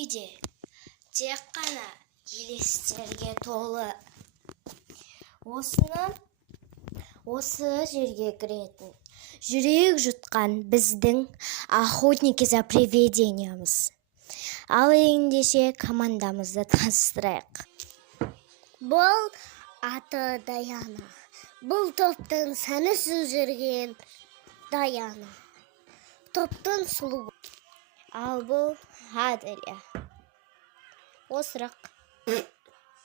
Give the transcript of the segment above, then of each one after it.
үйде тек қана елестерге толы. Осы жерге кіретін жүрек жұтқан біздің охотники за привидениямыз. Ал ендеше командамызды таныстырайық. Бұл аты Даяна. Бұл топтың сәнісіз жүрген Даяна. Топтың сұлу. Ал бұл Аделя. Осырақ.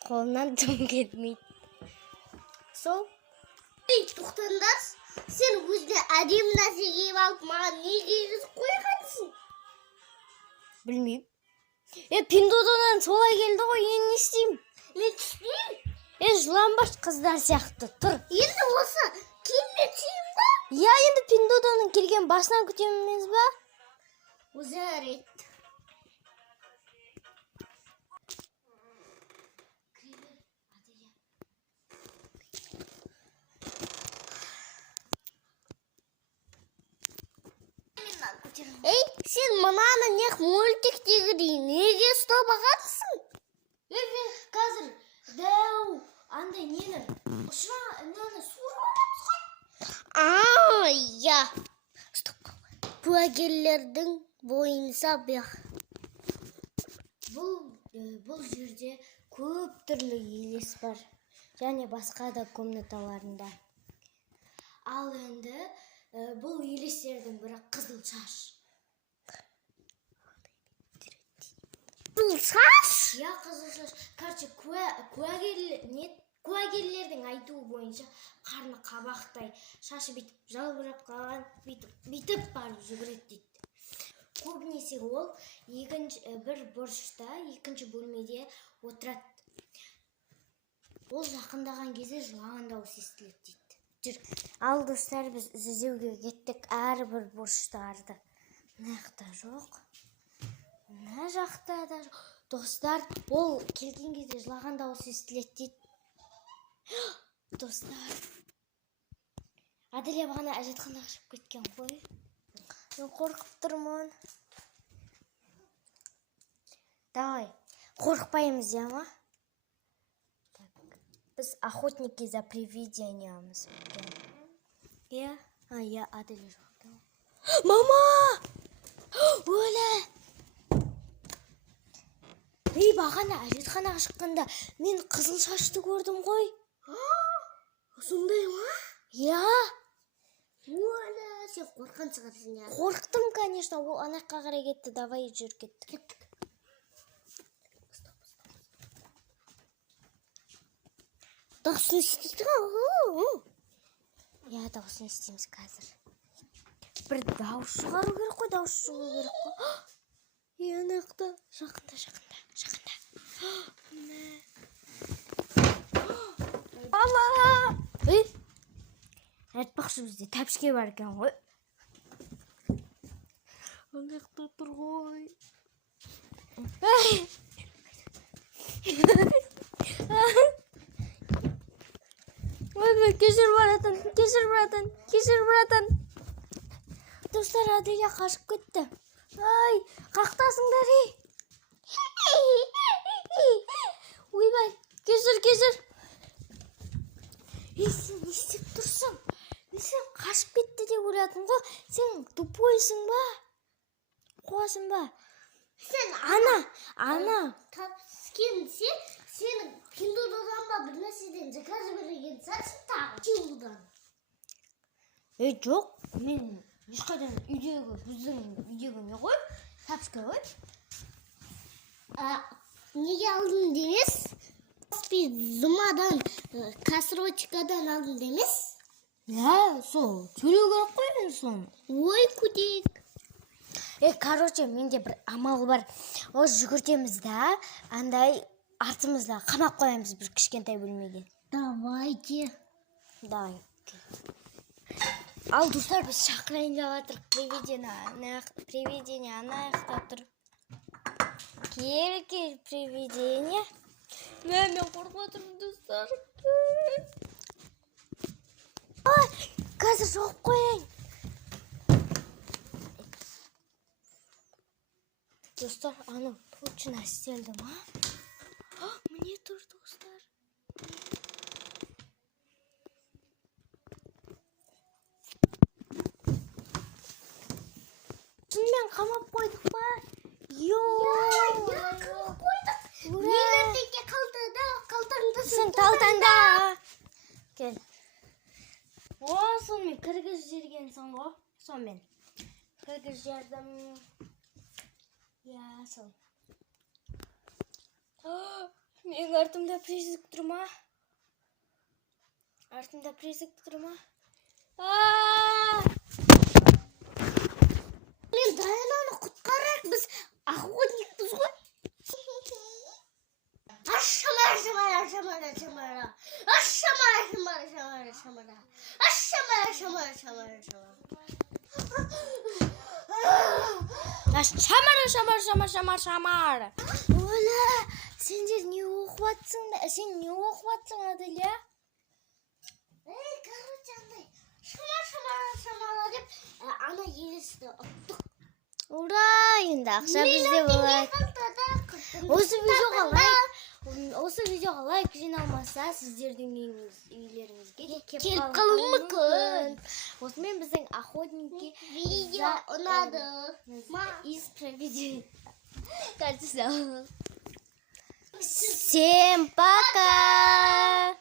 Қолынан дым келмейді. Сол. Тоқтаңдар, сен өзіне әдемі нәрсе киіп алып, маған не кигізіп қойғансың? Білмеймін. Пиндодан солай келді ғой, енді не істеймін? Мен түспеймін. Жыланбаш қыздар сияқты тұр. Енді осы киімге түсейін ба? Енді Пиндоданың келген басынан күтеміз ба? Өзі рет. Ей, сен мынаны неқ мультиктегідей неге ұстап ағатсың? Қазір дәу андай нені суырып ғой. Я. Куәгерлердің бойынша Бұл жерде көп түрлі елес бар. Және басқа да комнаталарында. Ал енді бұл елестердің бірі қызыл шаш. Қызыл шаш? Қызыл шаш. Короче, куәгерлердің айтуы бойынша қарны қабақтай, шашы бүйтіп жалбырап қалған, бүйтіп барып жүгіреді дейді. Көбінесе ол бір бұрышта, екінші бөлмеде отырады. Ол жақындаған кезде жылаған дауыс естіледі дейді. Ал достар, біз іздеуге кеттік әрбір бұрыштарды. Мына жақта жоқ. Мына жақта да жоқ. Достар, ол келген кезде жылаған дауыс естіледі дейді. Достар, Аделя бағана әжетханаға шығып кеткен ғой. Мен қорқып тұрмын. Давай, қорқпаймыз, ма? Біз охотники за привидениямыз. Аделя жоқ. Мама! Өлі! Бағана әжетханаға шыққанда мен қызыл шашты көрдім ғой. Сондай ма? Өлі, сен қорқан шығарсың. Қорқтым, конечно, ол анаққа қарай кетті. Давай жүр кеттік. Дауысын істейді ғой. Дауысын істейміз қазір. Бір дауыс шығару керек қой, Анақта, жақында. Ала! Айтпақшы бізде тәпішке бар екен ғой. Анақта тұр ғой. Кешір баратын. Достар, Аделя қашып кетті. Қақтасыңдар, Ойбай, кешір. Сен не істеп тұрсың? Сен қашып кетті деп ойладың ғой. Сен тупойсың ба? Қуасың ба? Сен ана. Сен Пиндодан ба бір нәрседен заказ берген сәтсің тағы Пиндодан. Жоқ, мен ешқайдан біздің үйдегі не ғой? Тәпішке ғой? Неге алдың демес? Зумадан, кассировочкадан алдың демес? Сол, төлеу керек қой мен соны. Ой, күдек. Короче, менде бір амал бар. Ол жүгіртеміз да, андай артымызда қамап қоямыз бір кішкентай бөлмеге. Давайте. Давай. Ал достар, біз шақырайын деп жатырық. Привидение ана жақта тұр. Кел, привидение. Мен қорқып отырмын, достар. Қазір жоқ қояйын. Достар, аны точно істелдім, а? Міне тұр, достар. Шынымен қамап қойдық па? Қамап қойдық. Мегатекке қалтаңда. Сен қалтаңда. Кел. Сонымен кіргіз жергенсің ғой. Сонымен. Кіргіз жердім. Сол. Менің артымда призик тұр ма? Артымда призик тұр ма? Мен Даянаны құтқарайық, біз охотникпіз ғой. Ашамара. Шамар. Ола, сендер не оқыватсың да? Сен не оқыватсың, Аделя? Короче, андай шамара деп ана елесті ұттық. Ура, енді ақша бізде болады. Осы видеоға лайк жиналмаса, сіздердің үйлеріңізге келіп қалуы мүмкін. Осымен біздің охотники Видео ұнады. Всем пока!